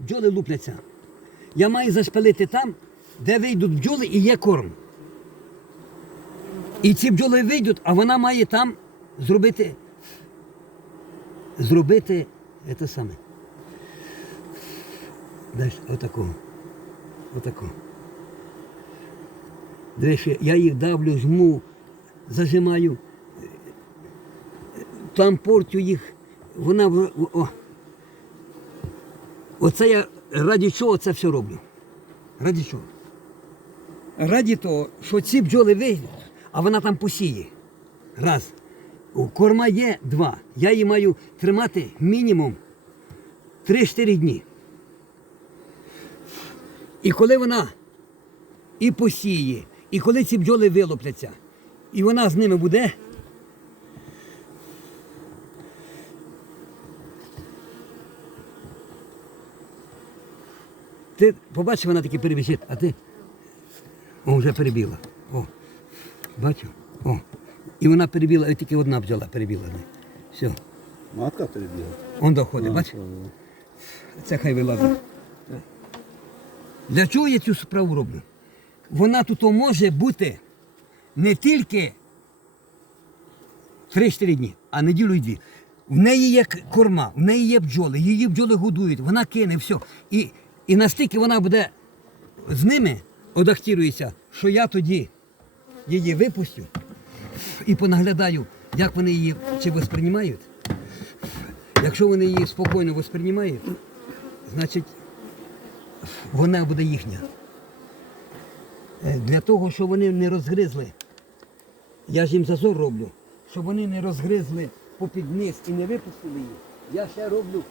бджоли лупляться. Я маю зашпилити там, де вийдуть бджоли і є корм. І ці бджоли вийдуть, а вона має там зробити. Зробити це саме. Далі, отакого. Отакого. Дивись, я їх давлю, жму, зажимаю, там портю їх, вона о. Оце я раді чого це все роблю? Раді чого? Раді того, що ці бджоли вийдуть, а вона там посіє. Раз. Корма є два. Я її маю тримати мінімум 3-4 дні. І коли вона і посіє, і коли ці бджоли вилупляться, і вона з ними буде. Ти побачив, вона таки перебіжить, а ти о, вже перебіла. О, бачив? О. І вона перебіла, і тільки одна бджола перебіла. Все. Матка перебігла. Он доходить, бачиш? Це хай вилазить. Для чого я цю справу роблю? Вона тут може бути не тільки 3-4 дні, а неділю й дві. В неї є корма, в неї є бджоли, її бджоли годують, вона кине все. І, і настільки вона буде з ними одактірується, що я тоді її випустю і понаглядаю, як вони її чи восприймають. Якщо вони її спокійно восприймають, значить вона буде їхня. Е, Для того, щоб вони не розгризли, я ж їм зазор роблю, щоб вони не розгризли попід низ і не випустили її, я ще роблю.